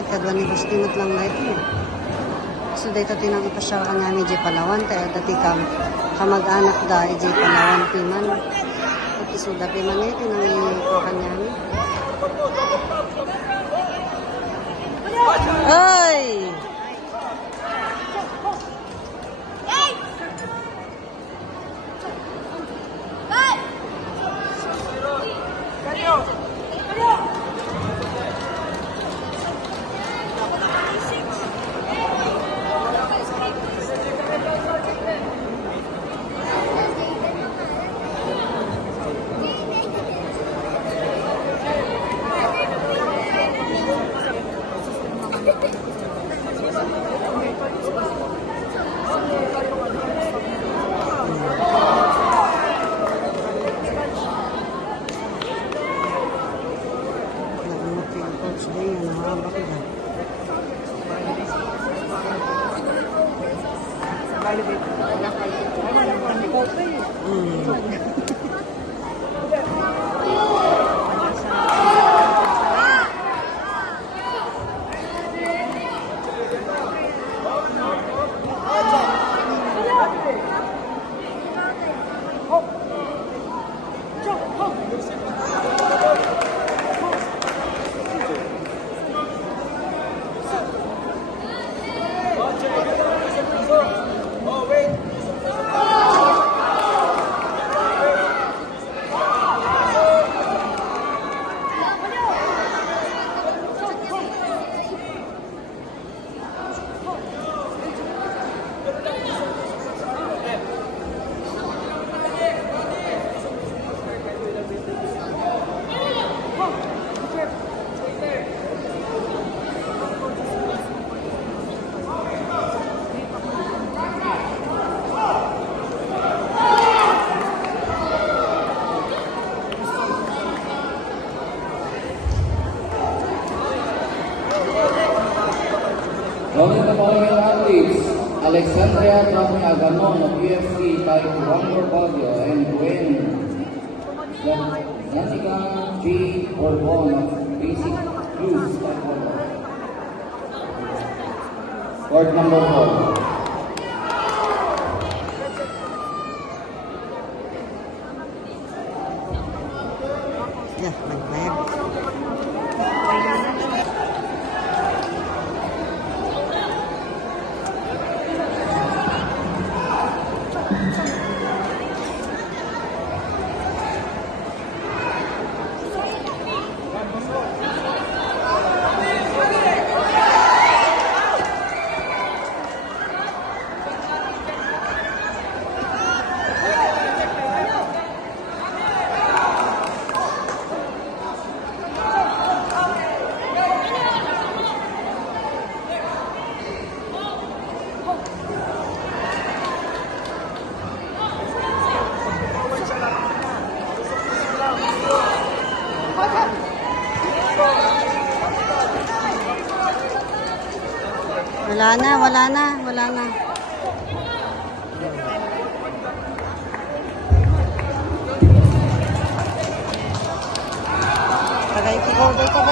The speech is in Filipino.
at kadwa ni Bustimot lang na ito. So dito tinang ipasyaw ka namin di Palawan kaya dati kamag-anak da di Palawan piman. At isuda piman ito nang ikuha ka namin. Ay! Calling the following athletes, Alexandria Aganon of UFC Taekwondo Baguio and Gwen Jessica G. Borbon of Basic Blues Taekwondo. Court number 4. Yeah, magbayag. Wala na. Tagay ko dito ba?